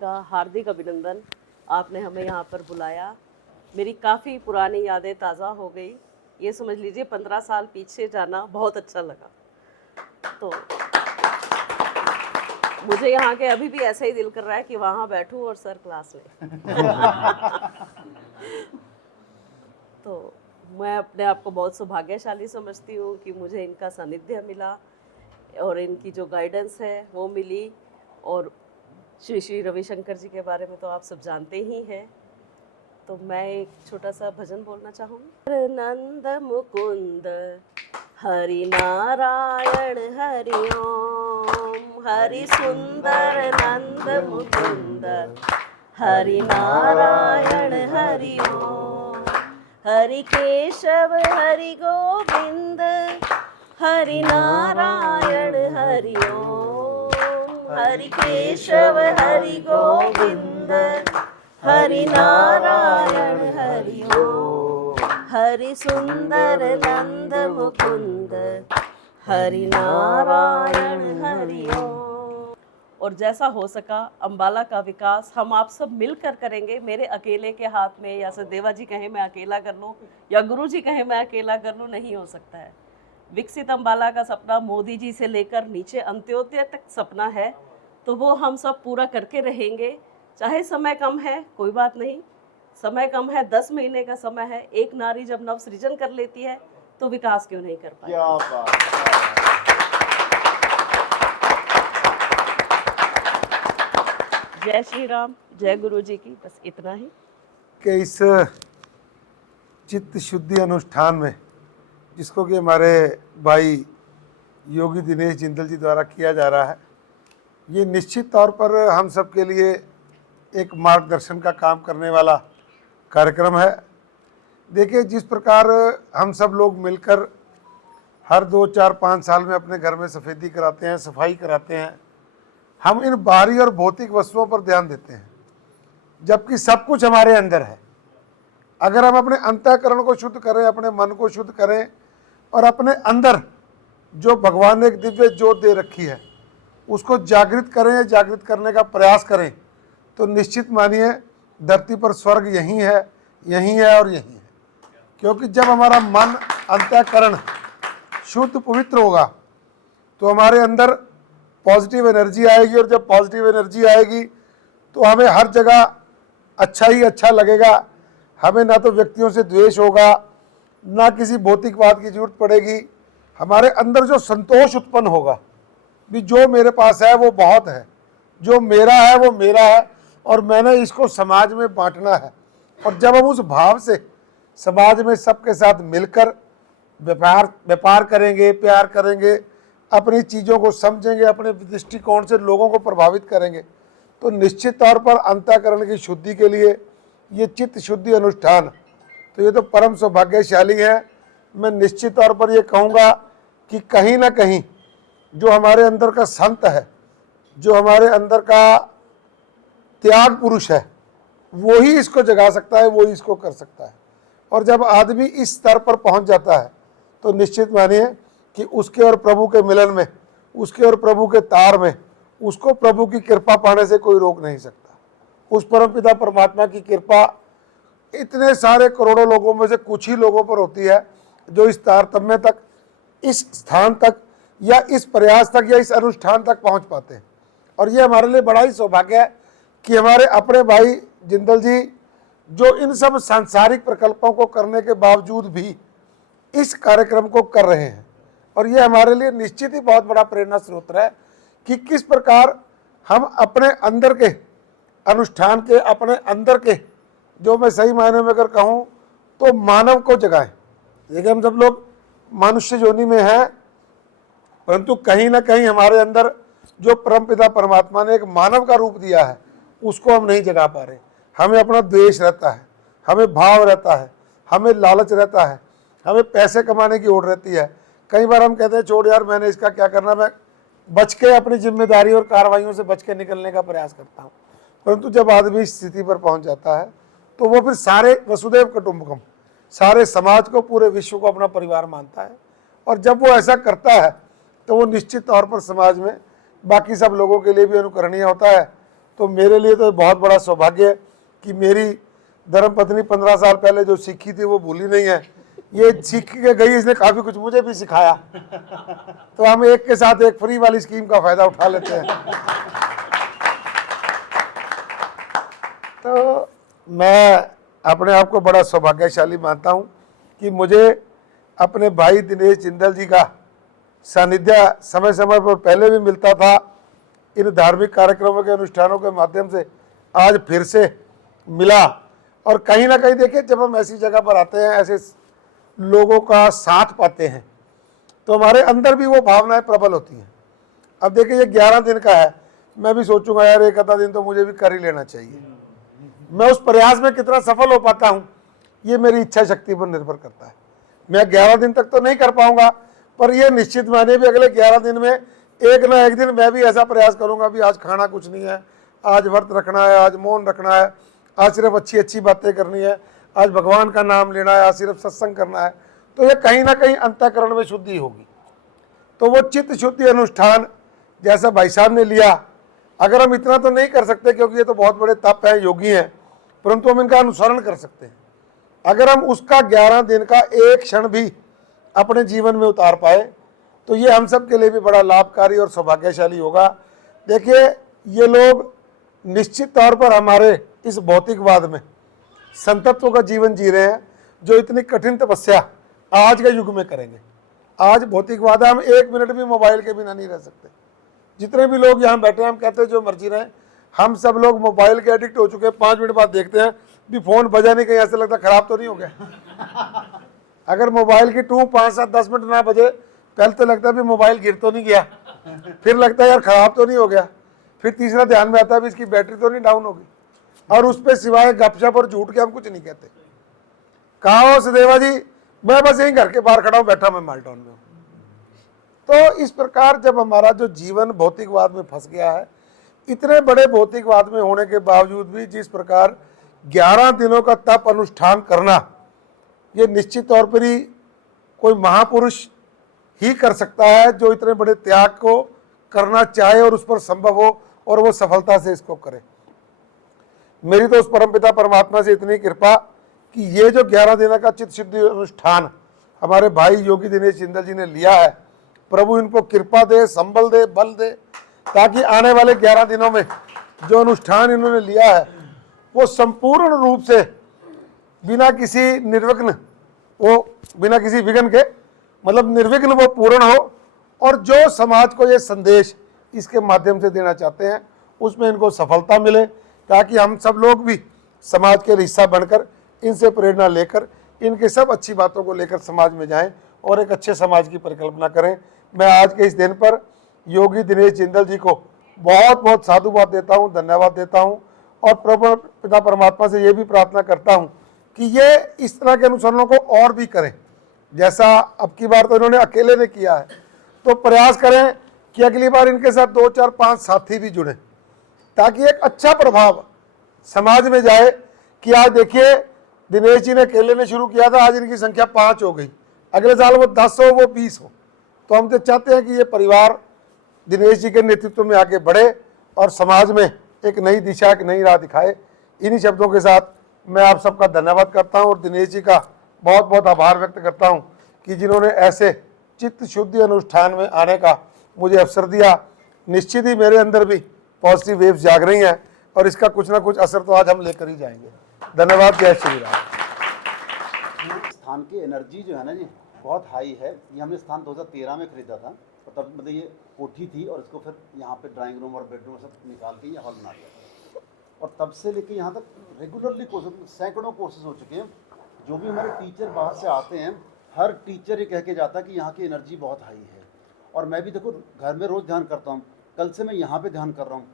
का हार्दिक अभिनंदन। आपने हमें यहाँ पर बुलाया। मेरी काफ़ी पुरानी यादें ताज़ा हो गई। ये समझ लीजिए 15 साल पीछे जाना बहुत अच्छा लगा। तो मुझे यहाँ के अभी भी ऐसा ही दिल कर रहा है कि वहाँ बैठूं और सर क्लास लें। तो मैं अपने आप को बहुत सौभाग्यशाली समझती हूँ कि मुझे इनका सानिध्य मिला और इनकी जो गाइडेंस है वो मिली। और श्री श्री रविशंकर जी के बारे में तो आप सब जानते ही हैं। तो मैं एक छोटा सा भजन बोलना चाहूँगी। नंद मुकुंद हरि नारायण हरि ओम, हरि सुंदर नंद मुकुंद हरि नारायण हरि ओम, हरि केशव हरि गोविंद हरि नारायण हरि ओम, हरि केशव हरि गोविंद हरि नारायण हरि ओम, हरि सुंदर नंद मुकुंद हरि नारायण हरि ओम। और जैसा हो सका अम्बाला का विकास हम आप सब मिलकर करेंगे। मेरे अकेले के हाथ में, या सदेवा जी कहें मैं अकेला कर लूँ या गुरु जी कहें मैं अकेला कर लूँ, नहीं हो सकता है। विकसित अम्बाला का सपना मोदी जी से लेकर नीचे अंत्योदय तक सपना है, तो वो हम सब पूरा करके रहेंगे। चाहे समय कम है, कोई बात नहीं, समय कम है, 10 महीने का समय है। एक नारी जब नव सृजन कर लेती है तो विकास क्यों नहीं कर पाती। क्या बात। जय श्री राम, जय गुरु जी की। बस इतना ही कि इस चित्त शुद्धि अनुष्ठान में, जिसको कि हमारे भाई योगी दिनेश जिंदल जी द्वारा किया जा रहा है, ये निश्चित तौर पर हम सब के लिए एक मार्गदर्शन का काम करने वाला कार्यक्रम है। देखिए, जिस प्रकार हम सब लोग मिलकर हर 2, 4, 5 साल में अपने घर में सफ़ेदी कराते हैं, सफाई कराते हैं, हम इन बाहरी और भौतिक वस्तुओं पर ध्यान देते हैं, जबकि सब कुछ हमारे अंदर है। अगर हम अपने अंतःकरण को शुद्ध करें, अपने मन को शुद्ध करें और अपने अंदर जो भगवान ने एक दिव्य ज्योत दे रखी है उसको जागृत करें, जागृत करने का प्रयास करें, तो निश्चित मानिए धरती पर स्वर्ग यहीं है, यहीं है और यहीं है। क्योंकि जब हमारा मन अंतःकरण शुद्ध पवित्र होगा तो हमारे अंदर पॉजिटिव एनर्जी आएगी, और जब पॉजिटिव एनर्जी आएगी तो हमें हर जगह अच्छा ही अच्छा लगेगा। हमें ना तो व्यक्तियों से द्वेष होगा, ना किसी भौतिकवाद की जरूरत पड़ेगी। हमारे अंदर जो संतोष उत्पन्न होगा, भी जो मेरे पास है वो बहुत है, जो मेरा है वो मेरा है और मैंने इसको समाज में बांटना है। और जब हम उस भाव से समाज में सबके साथ मिलकर व्यापार करेंगे, प्यार करेंगे, अपनी चीज़ों को समझेंगे, अपने दृष्टिकोण से लोगों को प्रभावित करेंगे, तो निश्चित तौर पर अंतःकरण की शुद्धि के लिए ये चित्त शुद्धि अनुष्ठान, तो ये तो परम सौभाग्यशाली है। मैं निश्चित तौर पर ये कहूँगा कि कहीं ना कहीं जो हमारे अंदर का संत है, जो हमारे अंदर का त्याग पुरुष है, वो ही इसको जगा सकता है, वो ही इसको कर सकता है। और जब आदमी इस स्तर पर पहुंच जाता है तो निश्चित मानिए कि उसके और प्रभु के मिलन में, उसके और प्रभु के तार में, उसको प्रभु की कृपा पाने से कोई रोक नहीं सकता। उस परमपिता परमात्मा की कृपा इतने सारे करोड़ों लोगों में से कुछ ही लोगों पर होती है जो इस तारतम्य तक, इस स्थान तक या इस प्रयास तक या इस अनुष्ठान तक पहुंच पाते हैं। और ये हमारे लिए बड़ा ही सौभाग्य है कि हमारे अपने भाई जिंदल जी, जो इन सब सांसारिक प्रकल्पों को करने के बावजूद भी इस कार्यक्रम को कर रहे हैं। और ये हमारे लिए निश्चित ही बहुत बड़ा प्रेरणा स्रोत है कि किस प्रकार हम अपने अंदर के अनुष्ठान के, अपने अंदर के, जो मैं सही मायने में अगर कहूँ तो मानव को जगाएं। देखिए, हम सब लोग मनुष्य योनि में हैं, परंतु कहीं ना कहीं हमारे अंदर जो परमपिता परमात्मा ने एक मानव का रूप दिया है उसको हम नहीं जगा पा रहे। हमें अपना द्वेष रहता है, हमें भाव रहता है, हमें लालच रहता है, हमें पैसे कमाने की ओर रहती है। कई बार हम कहते हैं छोड़ यार, मैंने इसका क्या करना, मैं बच के अपनी जिम्मेदारी और कार्रवाइयों से बच के निकलने का प्रयास करता हूँ। परंतु जब आदमी इस स्थिति पर पहुँच जाता है तो वो फिर सारे वसुदेव कुटुंबकम, सारे समाज को, पूरे विश्व को अपना परिवार मानता है। और जब वो ऐसा करता है तो वो निश्चित तौर पर समाज में बाकी सब लोगों के लिए भी अनुकरणीय होता है तो मेरे लिए तो बहुत बड़ा सौभाग्य है कि मेरी धर्मपत्नी 15 साल पहले जो सीखी थी वो भूली नहीं है, ये सीख के गई, इसने काफ़ी कुछ मुझे भी सिखाया। तो हम एक के साथ एक फ्री वाली स्कीम का फ़ायदा उठा लेते हैं। तो मैं अपने आप को बड़ा सौभाग्यशाली मानता हूँ कि मुझे अपने भाई दिनेश जिंदल जी का सानिध्य समय समय पर पहले भी मिलता था, इन धार्मिक कार्यक्रमों के अनुष्ठानों के माध्यम से आज फिर से मिला। और कहीं ना कहीं देखिए, जब हम ऐसी जगह पर आते हैं, ऐसे लोगों का साथ पाते हैं, तो हमारे अंदर भी वो भावनाएं प्रबल होती हैं। अब देखिए, ये 11 दिन का है, मैं भी सोचूंगा यार एक आधा दिन तो मुझे भी कर ही लेना चाहिए। मैं उस प्रयास में कितना सफल हो पाता हूँ, ये मेरी इच्छा शक्ति पर निर्भर करता है। मैं 11 दिन तक तो नहीं कर पाऊंगा, पर यह निश्चित माने भी अगले 11 दिन में एक ना एक दिन मैं भी ऐसा प्रयास करूंगा भी आज खाना कुछ नहीं है, आज व्रत रखना है, आज मौन रखना है, आज सिर्फ अच्छी अच्छी बातें करनी है, आज भगवान का नाम लेना है, आज सिर्फ सत्संग करना है। तो ये कहीं ना कहीं अंतःकरण में शुद्धि होगी। तो वो चित्त शुद्धि अनुष्ठान जैसा भाई साहब ने लिया, अगर हम इतना तो नहीं कर सकते क्योंकि ये तो बहुत बड़े तप हैं, योगी हैं, परंतु हम इनका अनुसरण कर सकते हैं। अगर हम उसका 11 दिन का एक क्षण भी अपने जीवन में उतार पाए तो ये हम सब के लिए भी बड़ा लाभकारी और सौभाग्यशाली होगा। देखिए, ये लोग निश्चित तौर पर हमारे इस भौतिकवाद में संतत्व का जीवन जी रहे हैं, जो इतनी कठिन तपस्या आज के युग में करेंगे। आज भौतिकवाद है, हम एक मिनट भी मोबाइल के बिना नहीं रह सकते। जितने भी लोग यहाँ बैठे हैं, हम कहते हैं जो मर्जी रहे, हम सब लोग मोबाइल के एडिक्ट हो चुके हैं। 5 मिनट बाद देखते हैं भी फोन बजा नहीं, कहीं ऐसा लगता खराब तो नहीं हो गया। अगर मोबाइल की 2, 5, 7, 10 मिनट ना बजे, पहले तो लगता है भी मोबाइल गिर तो नहीं गया, फिर लगता है यार खराब तो नहीं हो गया, फिर तीसरा ध्यान में आता है भी इसकी बैटरी तो नहीं डाउन होगी। और उस पर सिवाय गपशप और झूठ के हम कुछ नहीं कहते। कहा हो सदेवा जी, मैं बस यहीं घर के बाहर खड़ा हूँ, बैठा मैं मालटाउन में हूँ। तो इस प्रकार जब हमारा जो जीवन भौतिकवाद में फंस गया है, इतने बड़े भौतिकवाद में होने के बावजूद भी जिस प्रकार 11 दिनों का तप अनुष्ठान करना, ये निश्चित तौर पर ही कोई महापुरुष ही कर सकता है, जो इतने बड़े त्याग को करना चाहे और उस पर संभव हो और वो सफलता से इसको करे। मेरी तो उस परमपिता परमात्मा से इतनी कृपा कि ये जो 11 दिन का चित्त शुद्धि अनुष्ठान हमारे भाई योगी दिनेश जिंदल जी ने लिया है, प्रभु इनको कृपा दे, संबल दे, बल दे, ताकि आने वाले 11 दिनों में जो अनुष्ठान इन्होंने लिया है वो संपूर्ण रूप से बिना किसी निर्विघ्न, वो बिना किसी विघ्न के, मतलब निर्विघ्न वो पूर्ण हो। और जो समाज को ये संदेश इसके माध्यम से देना चाहते हैं उसमें इनको सफलता मिले, ताकि हम सब लोग भी समाज के हिस्सा बनकर इनसे प्रेरणा लेकर इनके सब अच्छी बातों को लेकर समाज में जाएं और एक अच्छे समाज की परिकल्पना करें। मैं आज के इस दिन पर योगी दिनेश जिंदल जी को बहुत बहुत साधुवाद देता हूं, धन्यवाद देता हूं और प्रभु पिता परमात्मा से ये भी प्रार्थना करता हूं कि ये इस तरह के अनुसरणों को और भी करें। जैसा अब की बार तो इन्होंने अकेले ने किया है, तो प्रयास करें कि अगली बार इनके साथ 2, 4, 5 साथी भी जुड़े, ताकि एक अच्छा प्रभाव समाज में जाए कि आज देखिए दिनेश जी ने अकेले ने शुरू किया था, आज इनकी संख्या 5 हो गई, अगले साल वो 10 हो, वो 20 हो। तो हम तो चाहते हैं कि ये परिवार दिनेश जी के नेतृत्व में आगे बढ़े और समाज में एक नई दिशा, एक नई राह दिखाए। इन्हीं शब्दों के साथ मैं आप सबका धन्यवाद करता हूँ और दिनेश जी का बहुत बहुत आभार व्यक्त करता हूँ कि जिन्होंने ऐसे चित्त शुद्धि अनुष्ठान में आने का मुझे अवसर दिया। निश्चित ही मेरे अंदर भी पॉजिटिव वेव्स जाग रही हैं और इसका कुछ ना कुछ असर तो आज हम लेकर ही जाएंगे। धन्यवाद। जय श्री राम। स्थान की एनर्जी जो है ना जी बहुत हाई है। ये हमने स्थान 2013 में खरीदा था और तब मतलब ये कोठी थी और इसको फिर यहाँ पे ड्राइंग रूम और बेडरूम सब निकाल के ये हॉल बना दिया था। और तब से लेके यहाँ तक रेगुलरली कोर्सेज, सैकड़ों कोर्सेज हो चुके हैं। जो भी हमारे टीचर बाहर से आते हैं, हर टीचर ये कह के जाता है कि यहाँ की एनर्जी बहुत हाई है। और मैं भी देखो घर में रोज़ ध्यान करता हूँ, कल से मैं यहाँ पे ध्यान कर रहा हूँ।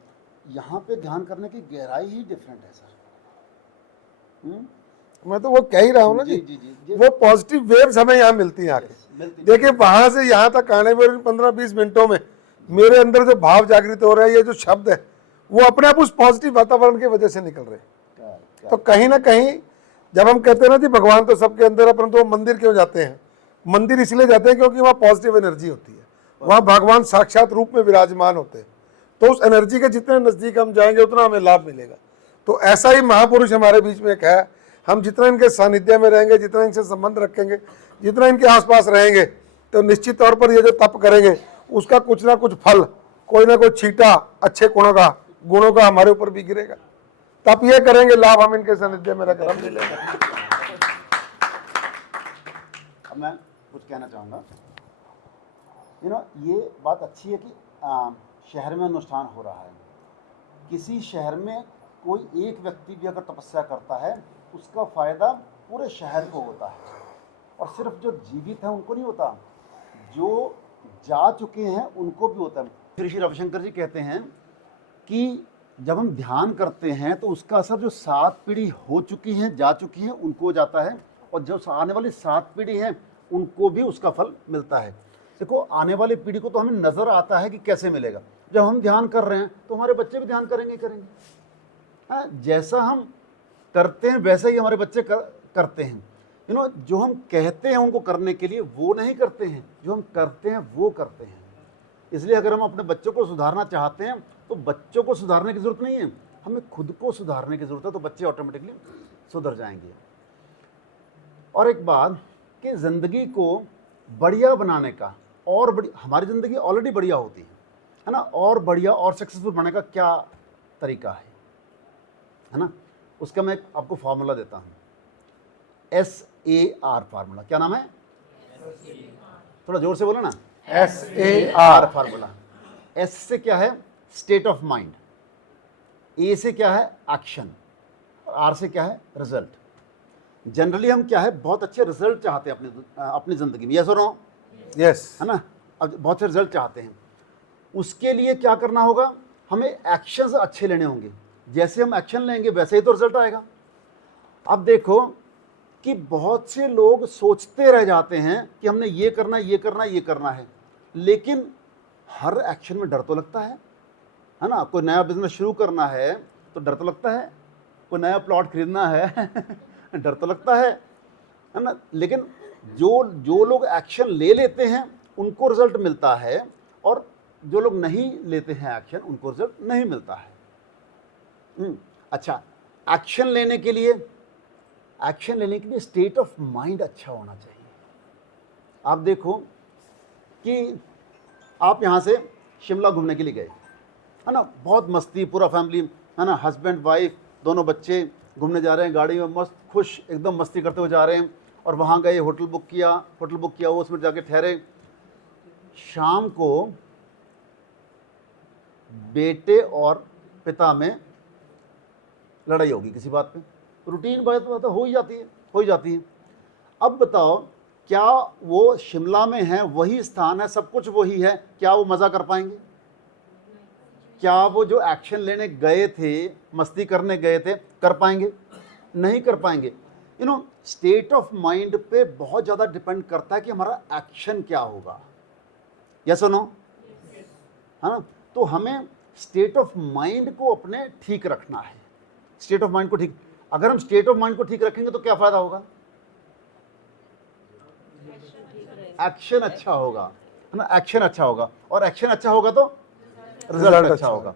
यहाँ पे ध्यान करने की गहराई ही डिफरेंट है सर। मैं तो वो कह ही रहा हूँ ना जी, जी। वो पॉजिटिव वेव्स हमें यहाँ मिलती हैं आके। देखिए वहां से यहाँ तक आने में 15-20 मिनटों में मेरे अंदर जो भाव जागृत हो रहा है, ये जो शब्द है वो अपने आप उस पॉजिटिव वातावरण की वजह से निकल रहे हैं। तो कहीं ना कहीं जब हम कहते हैं ना जी भगवान तो सबके अंदर है, परंतु वो मंदिर क्यों जाते हैं? मंदिर इसलिए जाते हैं क्योंकि वहाँ पॉजिटिव एनर्जी होती है, वहाँ भगवान साक्षात रूप में विराजमान होते हैं। तो उस एनर्जी के जितने नज़दीक हम जाएंगे उतना हमें लाभ मिलेगा। तो ऐसा ही महापुरुष हमारे बीच में एक है, हम जितना इनके सानिध्य में रहेंगे, जितना इनसे संबंध रखेंगे, जितना इनके आसपास रहेंगे, तो निश्चित तौर पर ये जो तप करेंगे उसका कुछ ना कुछ फल, कोई ना कोई छींटा अच्छे गुणों का हमारे ऊपर भी गिरेगा। तप ये करेंगे, लाभ हम इनके सानिध्य में रहकर हम मिलेगा। अब मैं कुछ कहना चाहूँगा। ये बात अच्छी है कि शहर में अनुष्ठान हो रहा है। किसी शहर में कोई एक व्यक्ति भी अगर तपस्या करता है उसका फ़ायदा पूरे शहर को होता है, और सिर्फ जो जीवित हैं उनको नहीं होता, जो जा चुके हैं उनको भी होता है। फिर श्री रविशंकर जी कहते हैं कि जब हम ध्यान करते हैं तो उसका असर जो 7 पीढ़ी हो चुकी हैं, जा चुकी हैं, उनको जाता है, और जो आने वाली 7 पीढ़ी हैं उनको भी उसका फल मिलता है। देखो, आने वाली पीढ़ी को तो हमें नज़र आता है कि कैसे मिलेगा। जब हम ध्यान कर रहे हैं तो हमारे बच्चे भी ध्यान करेंगे। हाँ, जैसा हम करते हैं वैसा ही हमारे बच्चे करते हैं। जो हम कहते हैं उनको करने के लिए वो नहीं करते हैं, जो हम करते हैं वो करते हैं। इसलिए अगर हम अपने बच्चों को सुधारना चाहते हैं तो बच्चों को सुधारने की ज़रूरत नहीं है, हमें खुद को सुधारने की ज़रूरत है, तो बच्चे ऑटोमेटिकली सुधर जाएंगे। और एक बात कि ज़िंदगी को बढ़िया बनाने का, और हमारी ज़िंदगी ऑलरेडी बढ़िया होती है ना, और बढ़िया और सक्सेसफुल बनाने का क्या तरीका है ना, उसका मैं आपको फार्मूला देता हूँ। SAR formula. क्या नाम है? थोड़ा जोर से बोलो ना। SAR formula. S से क्या है? State of mind. A से क्या है? एक्शन। R से क्या है? रिजल्ट। जनरली हम क्या है, बहुत अच्छे रिजल्ट चाहते हैं अपनी ज़िंदगी में, यस और नो? यस, है ना। अब बहुत से रिजल्ट चाहते हैं, उसके लिए क्या करना होगा, हमें एक्शंस अच्छे लेने होंगे। जैसे हम एक्शन लेंगे वैसे ही तो रिजल्ट आएगा। अब देखो कि बहुत से लोग सोचते रह जाते हैं कि हमने ये करना, ये करना, ये करना है, लेकिन हर एक्शन में डर तो लगता है ना। कोई नया बिजनेस शुरू करना है तो डर तो लगता है, कोई नया प्लॉट खरीदना है डर तो लगता है ना। लेकिन जो लोग एक्शन ले लेते हैं उनको रिजल्ट मिलता है, और जो लोग नहीं लेते हैं एक्शन उनको रिजल्ट नहीं मिलता है। अच्छा, एक्शन लेने के लिए स्टेट ऑफ माइंड अच्छा होना चाहिए। आप देखो कि आप यहाँ से शिमला घूमने के लिए गए, है ना, बहुत मस्ती, पूरा फैमिली, है ना, हस्बैंड वाइफ दोनों बच्चे घूमने जा रहे हैं, गाड़ी में मस्त खुश एकदम मस्ती करते हुए जा रहे हैं, और वहाँ गए, होटल बुक किया वो, उसमें जाके ठहरे। शाम को बेटे और पिता में लड़ाई होगी किसी बात पे, रूटीन बात हो ही जाती है। अब बताओ, क्या वो शिमला में है, वही स्थान है, सब कुछ वही है, क्या वो मज़ा कर पाएंगे? क्या वो जो एक्शन लेने गए थे, मस्ती करने गए थे, कर पाएंगे? नहीं कर पाएंगे। स्टेट ऑफ माइंड पे बहुत ज़्यादा डिपेंड करता है कि हमारा एक्शन क्या होगा, यस और नो, है ना। तो हमें स्टेट ऑफ माइंड को अपने ठीक रखना है। स्टेट ऑफ माइंड को ठीक, अगर हम स्टेट ऑफ माइंड को ठीक रखेंगे तो क्या फायदा होगा? एक्शन अच्छा होगा, है ना, एक्शन अच्छा होगा, और एक्शन अच्छा होगा तो रिजल्ट अच्छा होगा।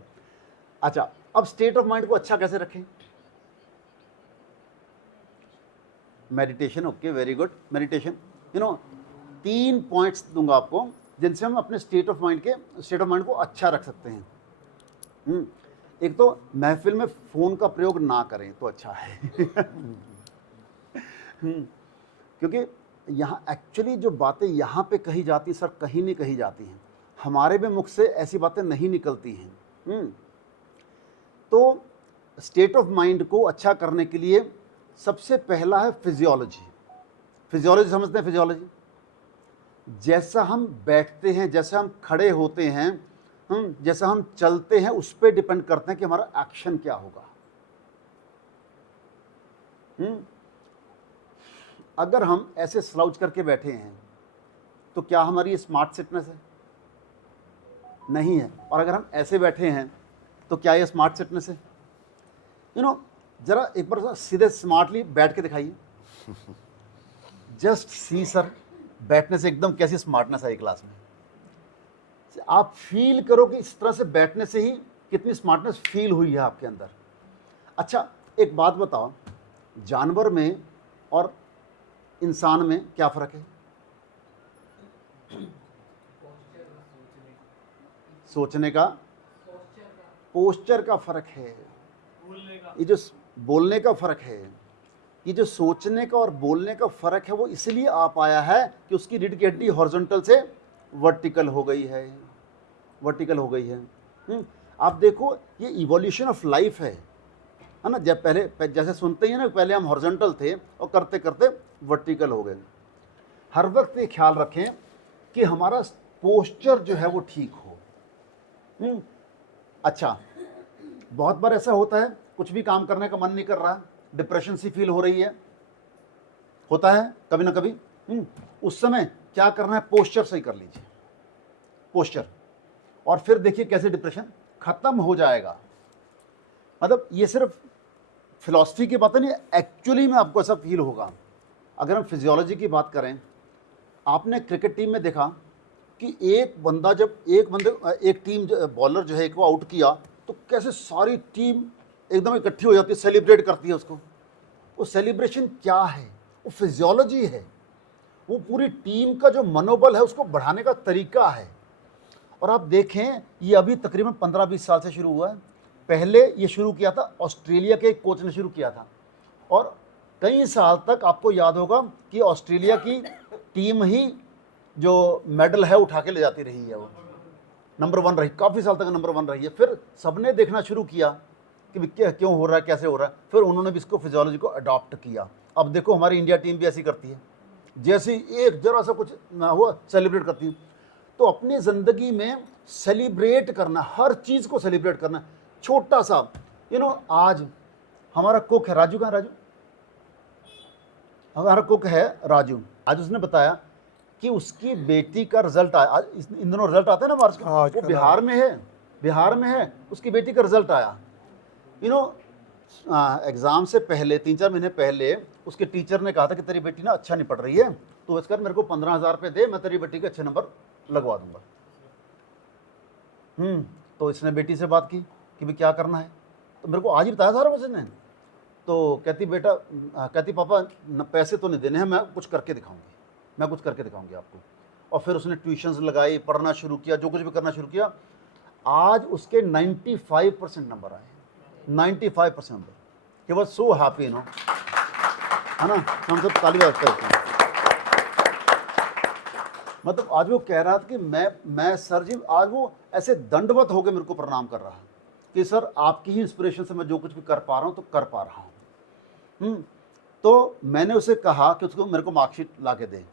अच्छा, अब स्टेट ऑफ माइंड को अच्छा कैसे रखें? Meditation. Okay, very good, meditation. 3 points दूंगा आपको जिनसे हम अपने स्टेट ऑफ माइंड को अच्छा रख सकते हैं। एक तो महफिल में फ़ोन का प्रयोग ना करें तो अच्छा है क्योंकि यहाँ एक्चुअली जो बातें यहाँ पे कही जाती सर कहीं नहीं कही जाती हैं, हमारे भी मुख से ऐसी बातें नहीं निकलती हैं। तो स्टेट ऑफ माइंड को अच्छा करने के लिए सबसे पहला है फिजियोलॉजी समझते हैं? फिजियोलॉजी, जैसा हम बैठते हैं, जैसा हम खड़े होते हैं, जैसा हम चलते हैं, उस पर डिपेंड करते हैं कि हमारा एक्शन क्या होगा। अगर हम ऐसे स्लाउच करके बैठे हैं तो क्या हमारी स्मार्ट सिटनेस है? नहीं है। और अगर हम ऐसे बैठे हैं तो क्या ये स्मार्ट सिटनेस है? जरा एक बार सीधे स्मार्टली बैठ के दिखाइए जस्ट सी सर, बैठने से एकदम कैसी स्मार्टनेस आई क्लास में। आप फील करो कि इस तरह से बैठने से ही कितनी स्मार्टनेस फील हुई है आपके अंदर। अच्छा, एक बात बताओ, जानवर में और इंसान में क्या फ़र्क है? सोचने का, पोस्चर का फ़र्क है। ये जो बोलने का फ़र्क है, ये जो सोचने का और बोलने का फ़र्क है, वो इसलिए आ पाया है कि उसकी रीढ़ की हड्डी हॉरिजॉन्टल से वर्टिकल हो गई है, वर्टिकल हो गई है। आप देखो, ये इवोल्यूशन ऑफ लाइफ है ना। जब पहले जैसे सुनते ही हैं ना, पहले हम हॉरिजॉन्टल थे और करते करते वर्टिकल हो गए। हर वक्त ये ख्याल रखें कि हमारा पोस्चर जो है वो ठीक हो। अच्छा, बहुत बार ऐसा होता है, कुछ भी काम करने का मन नहीं कर रहा, डिप्रेशन सी फील हो रही है, होता है कभी ना कभी। उस समय क्या करना है, पोस्चर सही कर लीजिए, पोस्चर, और फिर देखिए कैसे डिप्रेशन खत्म हो जाएगा। मतलब ये सिर्फ फिलॉसफी की बात नहीं, एक्चुअली में आपको ऐसा फील होगा। अगर हम फिजियोलॉजी की बात करें, आपने क्रिकेट टीम में देखा कि एक बंदा जब एक टीम बॉलर जो है एक को आउट किया, तो कैसे सारी टीम एकदम इकट्ठी हो जाती है, सेलिब्रेट करती है उसको। वो सेलिब्रेशन क्या है? वो फिजियोलॉजी है, वो पूरी टीम का जो मनोबल है उसको बढ़ाने का तरीका है। और आप देखें, ये अभी तकरीबन 15-20 साल से शुरू हुआ है। पहले ये शुरू किया था ऑस्ट्रेलिया के एक कोच ने शुरू किया था, और कई साल तक आपको याद होगा कि ऑस्ट्रेलिया की टीम ही जो मेडल है उठा के ले जाती रही है, वो नंबर 1 रही, काफ़ी साल तक नंबर 1 रही है। फिर सबने देखना शुरू किया कि क्यों हो रहा है, कैसे हो रहा है, फिर उन्होंने भी इसको फिजियोलॉजी को अडॉप्ट किया। अब देखो, हमारी इंडिया टीम भी ऐसी करती है, जैसे एक जरा सा कुछ ना हुआ सेलिब्रेट करती है। तो अपनी ज़िंदगी में सेलिब्रेट करना, हर चीज़ को सेलिब्रेट करना, छोटा सा आज हमारा कुक है राजू, कहाँ राजू? हमारा कुक है राजू। आज उसने बताया कि उसकी बेटी का रिजल्ट आया, इन दोनों रिजल्ट आते हैं ना मार्च का, वो बिहार में है, उसकी बेटी का रिजल्ट आया। एग्ज़ाम से पहले 3-4 महीने पहले उसके टीचर ने कहा था कि तेरी बेटी ना अच्छा नहीं पढ़ रही है, तो इसकर मेरे को 15,000 रुपये दे, मैं तेरी बेटी के अच्छे नंबर लगवा दूंगा। तो इसने बेटी से बात की कि भाई क्या करना है, तो मेरे को आज ही बताया सारा बच्चे ने। तो कहती पापा पैसे तो नहीं देने हैं, मैं कुछ करके दिखाऊंगी आपको। और फिर उसने ट्यूशन्स लगाई, पढ़ना शुरू किया, जो कुछ भी करना शुरू किया। आज उसके 95% नंबर आए, 95% number. He was so happy, है ना। हम सब ताली बजाते हैं। मतलब आज वो कह रहा था कि मैं सर जी, आज वो ऐसे दंडवत होकर मेरे को प्रणाम कर रहा है कि सर आपकी ही इंस्पिरेशन से मैं जो कुछ भी कर पा रहा हूँ तो कर पा रहा हूँ। तो मैंने उसे कहा कि उसको मेरे को मार्कशीट ला के दे।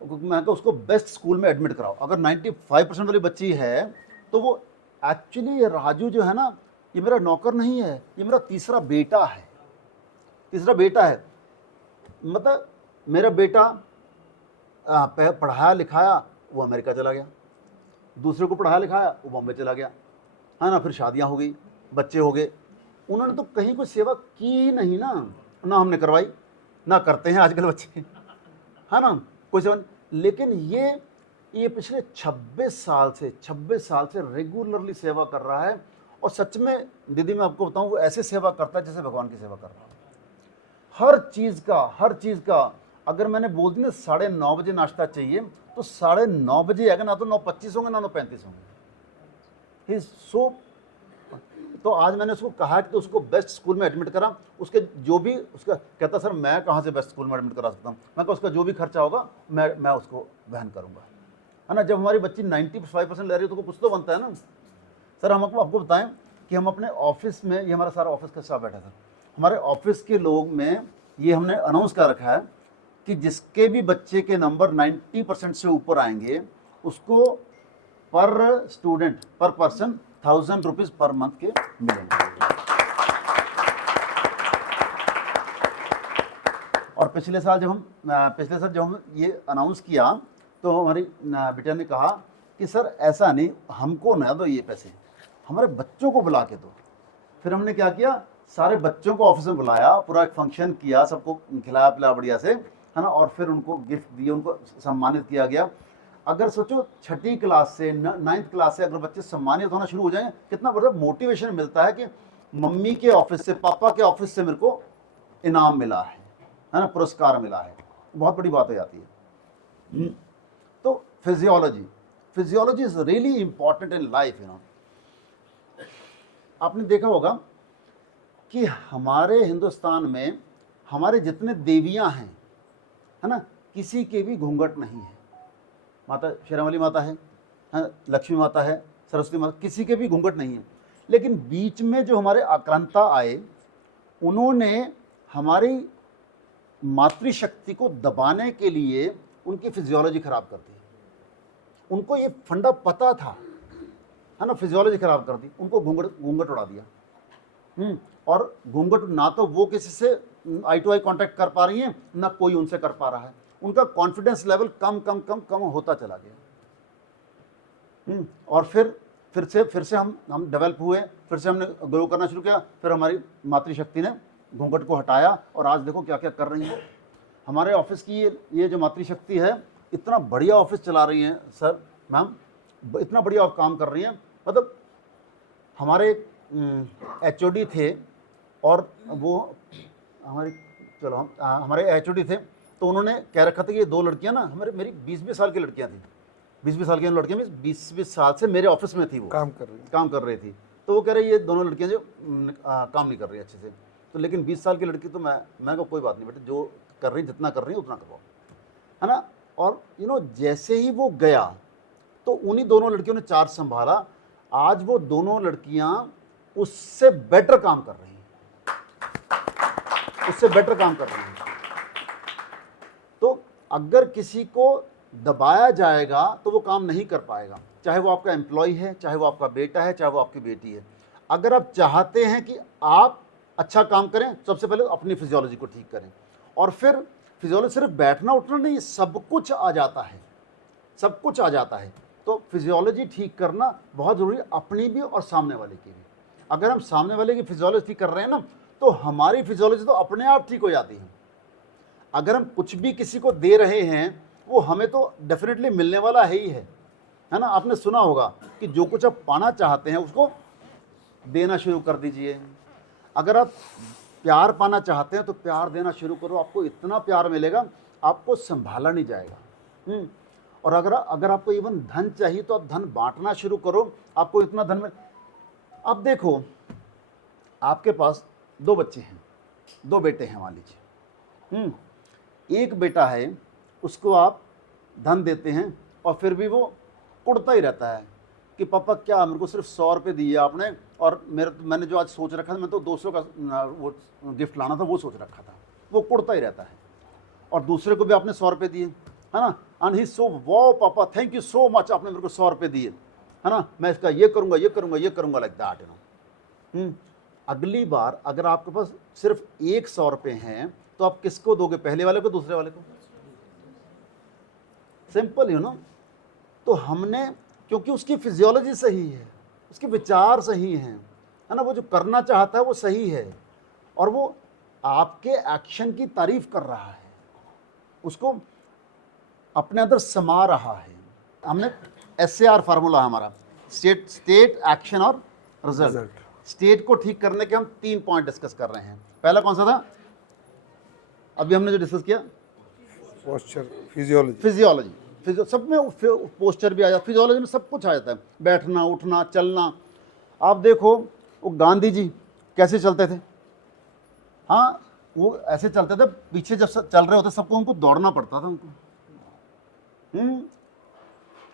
मैं कहा उसको बेस्ट स्कूल में एडमिट कराओ। अगर 95% वाली बच्ची है तो वो एक्चुअली, ये राजू जो है ना, ये मेरा नौकर नहीं है, ये मेरा तीसरा बेटा है। मतलब मेरा बेटा पढ़ाया लिखाया, वो अमेरिका चला गया, दूसरे को पढ़ाया लिखाया, वो बॉम्बे चला गया, है ना। फिर शादियां हो गई, बच्चे हो गए, उन्होंने तो कहीं कोई सेवा की ही नहीं ना हमने करवाई, ना करते हैं आजकल बच्चे, है ना, कोई सेवा। लेकिन ये पिछले 26 साल से रेगुलरली सेवा कर रहा है। और सच में दीदी, मैं आपको बताऊं, वो ऐसे सेवा करता है जैसे भगवान की सेवा कर रहा है। हर चीज़ का अगर मैंने बोल दी ना 9:30 बजे नाश्ता चाहिए, तो 9:30 बजे आएगा, ना तो 9:25 होंगे, ना 9:35 होंगे। सो तो आज मैंने उसको कहा कि तो उसको बेस्ट स्कूल में एडमिट करा। उसके जो भी उसका कहता, सर मैं कहाँ से बेस्ट स्कूल में एडमिट करा सकता हूँ। मैं कहा उसका जो भी खर्चा होगा मैं उसको वहन करूँगा, है ना। जब हमारी बच्ची 95% ले रही है तो कुछ तो बनता है ना। सर हम आपको बताएं कि हम अपने ऑफिस में, ये हमारा सारा ऑफिस का स्टाफ बैठा था, हमारे ऑफिस के लोग में ये हमने अनाउंस कर रखा है कि जिसके भी बच्चे के नंबर 90% से ऊपर आएंगे उसको पर स्टूडेंट पर पर्सन 1000 रुपीज़ पर मंथ के मिलेंगे। और पिछले साल जब हम ये अनाउंस किया तो हमारी बेटा ने कहा कि सर ऐसा नहीं, हमको ना दो ये पैसे, हमारे बच्चों को बुला के दो। फिर हमने क्या किया, सारे बच्चों को ऑफिस में बुलाया, पूरा एक फंक्शन किया, सबको खिलाया पिलाया बढ़िया से, है ना। और फिर उनको गिफ्ट दिए, उनको सम्मानित किया गया। अगर सोचो छठी क्लास से 9th क्लास से अगर बच्चे सम्मानित होना शुरू हो जाएं, कितना बड़ा मोटिवेशन मिलता है कि मम्मी के ऑफिस से, पापा के ऑफिस से मेरे को इनाम मिला है ना, पुरस्कार मिला है, बहुत बड़ी बात हो जाती है। तो physiology is really important in life, you know. आपने देखा होगा कि हमारे हिंदुस्तान में हमारे जितने देवियां हैं, है ना, किसी के भी घूंघट नहीं है। माता शेरावाली माता है, लक्ष्मी माता है, सरस्वती माता, किसी के भी घूंघट नहीं है। लेकिन बीच में जो हमारे आक्रांता आए, उन्होंने हमारी मातृशक्ति को दबाने के लिए उनकी फिजियोलॉजी खराब कर दी। उनको ये फंडा पता था, है ना, फिजियोलॉजी खराब कर दी, उनको घूंघट उड़ा दिया। और घूंघट ना तो वो किसी से आई टू आई कांटेक्ट कर पा रही हैं, ना कोई उनसे कर पा रहा है। उनका कॉन्फिडेंस लेवल कम कम कम कम होता चला गया। और फिर से हम डेवलप हुए, फिर से हमने ग्रो करना शुरू किया, फिर हमारी मातृशक्ति ने घूंघट को हटाया और आज देखो क्या क्या कर रही है। हमारे ऑफिस की ये जो मातृशक्ति है, इतना बढ़िया ऑफिस चला रही हैं सर, मैम, इतना बढ़िया काम कर रही हैं। मतलब हमारे HOD थे, और वो हमारे HOD थे, तो उन्होंने कह रखा था कि ये 2 लड़कियां ना मेरी 20-20 साल की लड़कियां थी, 20-20 साल की लड़कियां, 20-20 साल से मेरे ऑफिस में थी, वो काम कर रही थी। तो वो कह रहे ये दोनों लड़कियां जो काम नहीं कर रही अच्छे से। तो लेकिन 20 साल की लड़की तो मैं कोई बात नहीं बेटे, जो कर रही जितना कर रही है उतना करवाओ, है ना। और यू नो, जैसे ही वो गया तो उन्हीं दोनों लड़कियों ने चार्ज संभाला। आज वो दोनों लड़कियां उससे बेटर काम कर रही हैं, उससे बेटर काम कर रही हैं। तो अगर किसी को दबाया जाएगा तो वो काम नहीं कर पाएगा, चाहे वो आपका एम्प्लॉय है, चाहे वो आपका बेटा है, चाहे वो आपकी बेटी है। अगर आप चाहते हैं कि आप अच्छा काम करें, सबसे पहले अपनी फिजियोलॉजी को ठीक करें। और फिर फिजियोलॉजी सिर्फ बैठना उठना नहीं, सब कुछ आ जाता है, सब कुछ आ जाता है। तो फिजियोलॉजी ठीक करना बहुत ज़रूरी है, अपनी भी और सामने वाले की भी। अगर हम सामने वाले की फिजियोलॉजी ठीक कर रहे हैं ना, तो हमारी फिजियोलॉजी तो अपने आप ठीक हो जाती है। अगर हम कुछ भी किसी को दे रहे हैं, वो हमें तो डेफिनेटली मिलने वाला है ना। आपने सुना होगा कि जो कुछ आप पाना चाहते हैं उसको देना शुरू कर दीजिए। अगर आप प्यार पाना चाहते हैं तो प्यार देना शुरू करो, आपको इतना प्यार मिलेगा आपको संभाला नहीं जाएगा। और अगर आपको इवन धन चाहिए तो आप धन बांटना शुरू करो, आपको इतना धन में। अब देखो, आपके पास 2 बच्चे हैं, 2 बेटे हैं मान लीजिए। एक बेटा है, उसको आप धन देते हैं और फिर भी वो कुड़ता ही रहता है कि पापा क्या मेरे को सिर्फ 100 रुपये दिए आपने, और मैंने जो आज सोच रखा था, मैं तो 200 का वो गिफ्ट लाना था, वो सोच रखा था। वो कुड़ता ही रहता है। और दूसरे को भी आपने 100 रुपये दिए, है ना, एंड ही सो वाओ पापा थैंक यू सो मच, आपने मेरे को 100 रुपये दिए, है ना, मैं इसका ये करूँगा ये करूँगा ये करूँगा, लाइक दैट, यू नो। अगली बार अगर आपके पास सिर्फ 100 रुपये हैं तो आप किसको दोगे, पहले वाले को, दूसरे वाले को? Simple, you know. तो हमने, क्योंकि उसकी फिजियोलॉजी सही है, उसके विचार सही हैं, है ना, वो जो करना चाहता है वो सही है, और वो आपके एक्शन की तारीफ कर रहा है, उसको अपने अंदर समा रहा है। हमने SAR फार्मूला हमारा, स्टेट एक्शन और रिजल्ट। स्टेट को ठीक करने के हम 3 पॉइंट डिस्कस कर रहे हैं। पहला कौन सा था अभी हमने जो डिस्कस किया? Posture, physiology. सब में पोस्चर भी आ जाता है, फिजियोलॉजी में सब कुछ आ जाता है, बैठना उठना चलना। आप देखो वो गांधी जी कैसे चलते थे, हाँ, वो ऐसे चलते थे, पीछे जब चल रहे होते सबको उनको दौड़ना पड़ता था उनको।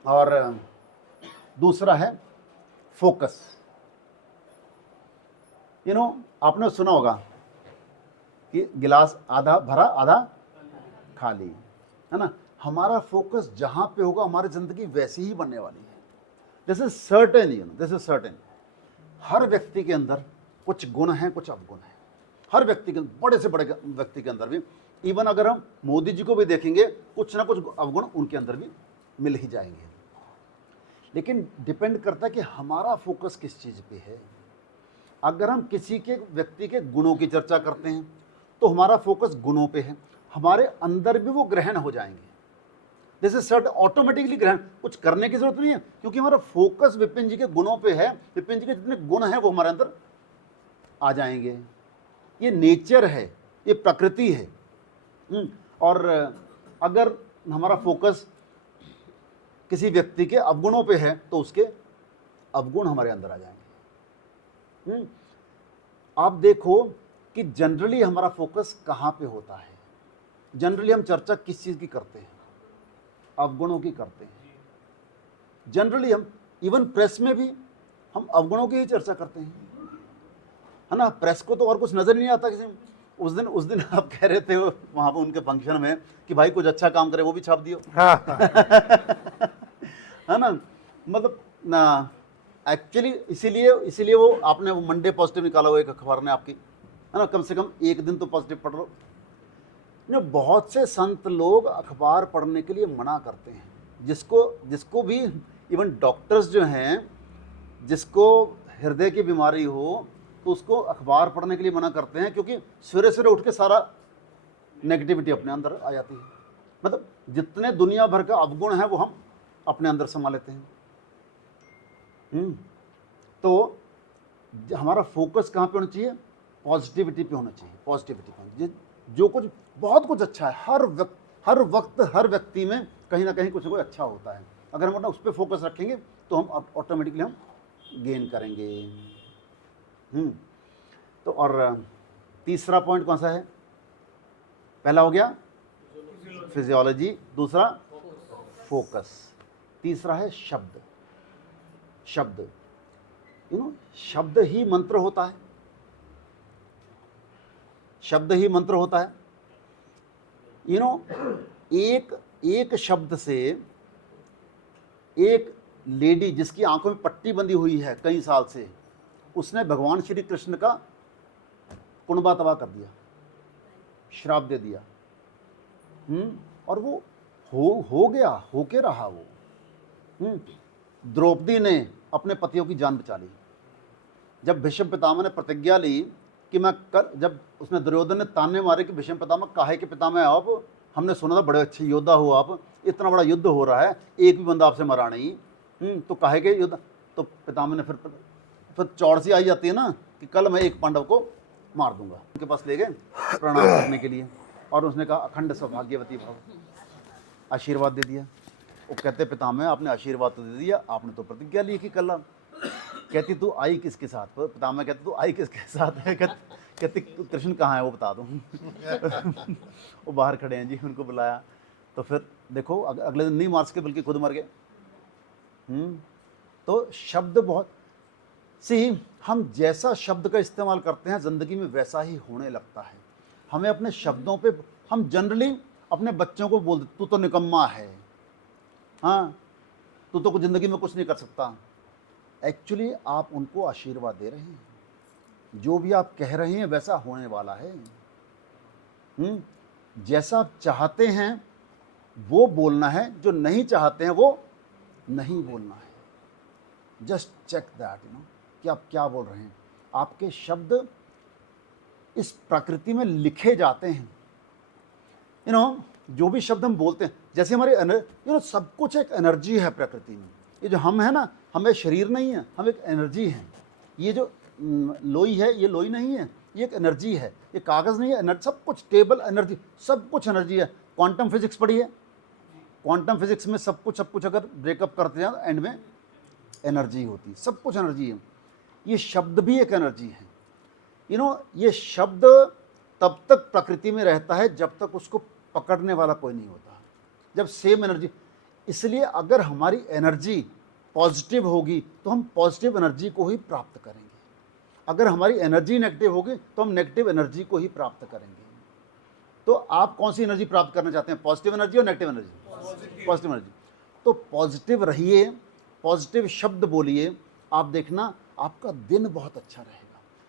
और दूसरा है फोकस। यू नो, आपने सुना होगा कि गिलास आधा भरा आधा खाली, है ना। हमारा फोकस जहां पे होगा हमारी जिंदगी वैसी ही बनने वाली है। This is certain, you know, this is certain. हर व्यक्ति के अंदर कुछ गुण हैं, कुछ अवगुण हैं। हर व्यक्ति के, बड़े से बड़े व्यक्ति के अंदर भी, इवन अगर हम मोदी जी को भी देखेंगे, कुछ ना कुछ अवगुण उनके अंदर भी मिल ही जाएंगे। लेकिन डिपेंड करता है कि हमारा फोकस किस चीज़ पे है। अगर हम किसी के व्यक्ति के गुणों की चर्चा करते हैं तो हमारा फोकस गुणों पे है, हमारे अंदर भी वो ग्रहण हो जाएंगे। दिस इज सर्ट ऑटोमेटिकली ग्रहण, कुछ करने की जरूरत नहीं है, क्योंकि हमारा फोकस विपिन जी के गुणों पे है। विपिन जी के जितने गुण हैं वो हमारे अंदर आ जाएंगे। ये नेचर है, ये प्रकृति है। और अगर हमारा फोकस किसी व्यक्ति के अवगुणों पे है तो उसके अवगुण हमारे अंदर आ जाएंगे। आप देखो कि जनरली हमारा फोकस कहाँ पे होता है। जनरली हम चर्चा किस चीज़ की करते हैं? अवगुणों की करते हैं। जनरली हम इवन प्रेस में भी हम अवगुणों की ही चर्चा करते हैं, है ना। प्रेस को तो और कुछ नजर नहीं आता किसी में। उस दिन आप कह रहे थे वहां पर उनके फंक्शन में कि भाई कुछ अच्छा काम करे वो भी छाप दियो। हाँ है ना, मतलब ना एक्चुअली इसीलिए वो आपने वो मंडे पॉजिटिव निकाला हुआ एक अखबार ने आपकी, है ना। कम से कम एक दिन तो पॉजिटिव पढ़ लो। बहुत से संत लोग अखबार पढ़ने के लिए मना करते हैं। जिसको भी इवन डॉक्टर्स जो हैं, जिसको हृदय की बीमारी हो तो उसको अखबार पढ़ने के लिए मना करते हैं, क्योंकि सवेरे सवेरे उठ के सारा नेगेटिविटी अपने अंदर आ जाती है। मतलब जितने दुनिया भर का अवगुण है वो हम अपने अंदर समा लेते हैं। तो हमारा फोकस कहाँ पे होना चाहिए? पॉजिटिविटी पे होना चाहिए। पॉजिटिविटी पे जो कुछ बहुत कुछ अच्छा है, हर वक्त हर व्यक्ति में कहीं ना कहीं कुछ ना कुछ अच्छा होता है। अगर हम अपना उस पर फोकस रखेंगे तो हम ऑटोमेटिकली हम गेन करेंगे। तो और तीसरा पॉइंट कौन सा है? पहला हो गया फिजियोलॉजी, दूसरा फोकस, तीसरा है शब्द। शब्द शब्द ही मंत्र होता है। शब्द ही मंत्र होता है। एक शब्द से एक लेडी जिसकी आंखों में पट्टी बंधी हुई है कई साल से, उसने भगवान श्री कृष्ण का कुनबा तबाह कर दिया, श्राप दे दिया। और वो हो गया, होके रहा वो। द्रौपदी ने अपने पतियों की जान बचा ली। जब भीष्म पितामह ने प्रतिज्ञा ली कि मैं जब उसने दुर्योधन ने ताने मारे कि भीष्म पितामह काहे के पितामह आप, हमने सुना था बड़े अच्छे योद्धा हो आप, इतना बड़ा युद्ध हो रहा है, एक भी बंदा आपसे मरा नहीं, तो काहे के युद्ध? तो पितामह ने फिर चौड़ सी आई जाती है ना कि कल मैं एक पांडव को मार दूंगा। उनके पास ले गए प्रणाम करने के लिए, और उसने कहा अखंड सौभाग्यवती भव, आशीर्वाद दे दिया। वो कहते पितामह आपने आशीर्वाद तो दे दिया, आपने तो प्रतिज्ञा ली कि कल। कहती तू आई किसके साथ? पितामह कहते तू आई किसके साथ है? कहती कृष्ण कहाँ है वो बता दो। वो बाहर खड़े हैं जी, उनको बुलाया। तो फिर देखो अगले दिन नहीं मार सके बल्कि खुद मर गए। तो शब्द बहुत हम जैसा शब्द का इस्तेमाल करते हैं ज़िंदगी में वैसा ही होने लगता है। हमें अपने शब्दों पे, हम जनरली अपने बच्चों को बोलते तू तो निकम्मा है, हाँ तू तो कुछ ज़िंदगी में कुछ नहीं कर सकता। एक्चुअली आप उनको आशीर्वाद दे रहे हैं। जो भी आप कह रहे हैं वैसा होने वाला है। जैसा आप चाहते हैं वो बोलना है, जो नहीं चाहते हैं वो नहीं बोलना है। जस्ट चेक दैट कि आप क्या बोल रहे हैं। आपके शब्द इस प्रकृति में लिखे जाते हैं। जो भी शब्द हम बोलते हैं, जैसे हमारे सब कुछ एक एनर्जी है प्रकृति में। ये जो हम है ना, हमें शरीर नहीं है, हम एक एनर्जी हैं। ये जो लोई है, ये लोई नहीं है, ये एक एनर्जी है। ये कागज़ नहीं है, एनर्जी, सब कुछ टेबल एनर्जी, सब कुछ एनर्जी है। क्वांटम फिजिक्स पढ़ी है? क्वांटम फिजिक्स में सब कुछ अगर ब्रेकअप करते हैं एंड में एनर्जी होती है। सब कुछ एनर्जी है। ये शब्द भी एक एनर्जी है। ये शब्द तब तक प्रकृति में रहता है जब तक उसको पकड़ने वाला कोई नहीं होता। जब सेम एनर्जी, इसलिए अगर हमारी एनर्जी पॉजिटिव होगी तो हम पॉजिटिव एनर्जी को ही प्राप्त करेंगे। अगर हमारी एनर्जी नेगेटिव होगी तो हम नेगेटिव एनर्जी को ही प्राप्त करेंगे। तो आप कौन सी एनर्जी प्राप्त करना चाहते हैं? पॉजिटिव एनर्जी और नेगेटिव एनर्जी? Positive energy. तो पॉजिटिव रहिए, पॉजिटिव शब्द बोलिए, आप देखना आपका दिन बहुत अच्छा रहेगा।